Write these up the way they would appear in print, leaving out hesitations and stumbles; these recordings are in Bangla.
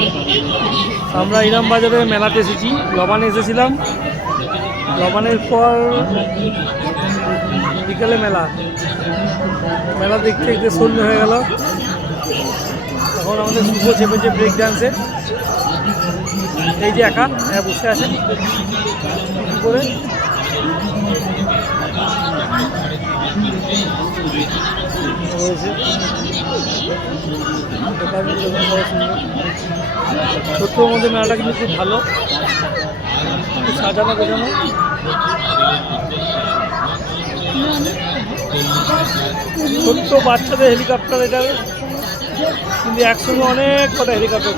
দেখেন আমরা ইরাম বাজারে মেলাতে এসেছি। লবানে এসেছিলাম, লবানের পর বিকেলে মেলা দেখতে দেখতে সন্ধ্যে হয়ে গেল। এখন আমাদের শুভ চেপেছে ব্রেক ডান্সে। এই যে একা বসে আছে করে সত্যর মধ্যে মেলাটা কিন্তু খুব ভালো, সাজানো গোছানো। ছোট্ট বাচ্চাদের হেলিকপ্টার এটা, কিন্তু একসঙ্গে অনেক কটা হেলিকপ্টার।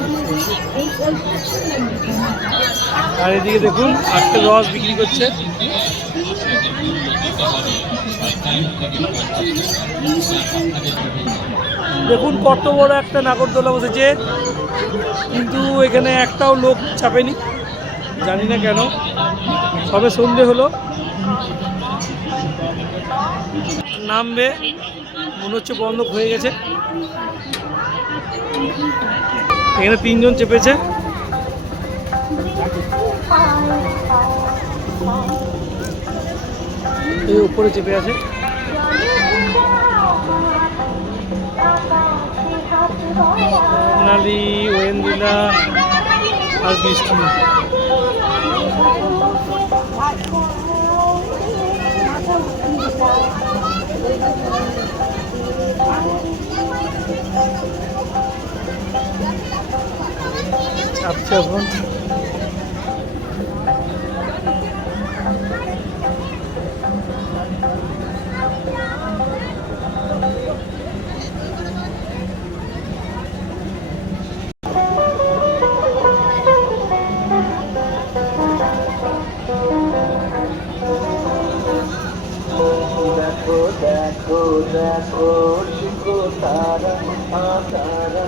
আর এদিকে দেখুন আজকে রস বিক্রি করছে। দেখুন কত বড় একটা নাগরদোলা বসেছে, কিন্তু এখানে একটাও লোক চাপেনি, জানি না কেন। সবে সন্ধে হলো, নামবে মনে হচ্ছে বন্ধ হয়ে গেছে। এখানে 3 জন চেপেছে। এই উপরে চেপে আছে। নালি ওয়েন্দিলা আর বৃষ্টি। চাপছে এখন। দেখো দেখো দেখো শিখো তারা তারা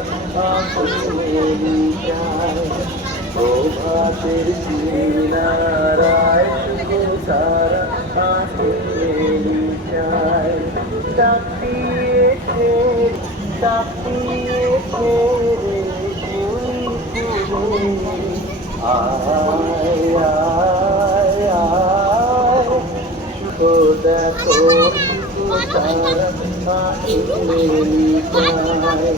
মেরি যায় প্রভাতের কিনারায় শিখো তারা মেরি যায়। তাকিয়েছে তাকিয়েছে আয় আয় আয় দেখো তারা মেরি যায়।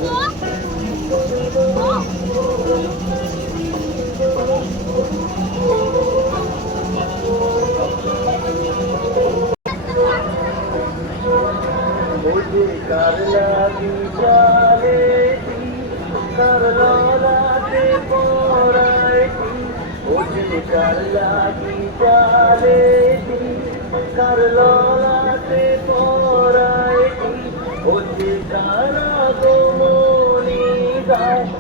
मुझे करला बिचाले करलाते पोराए मुझे करला बिचाले करलाते पोराए मुझे कारा गोमोनी गाय।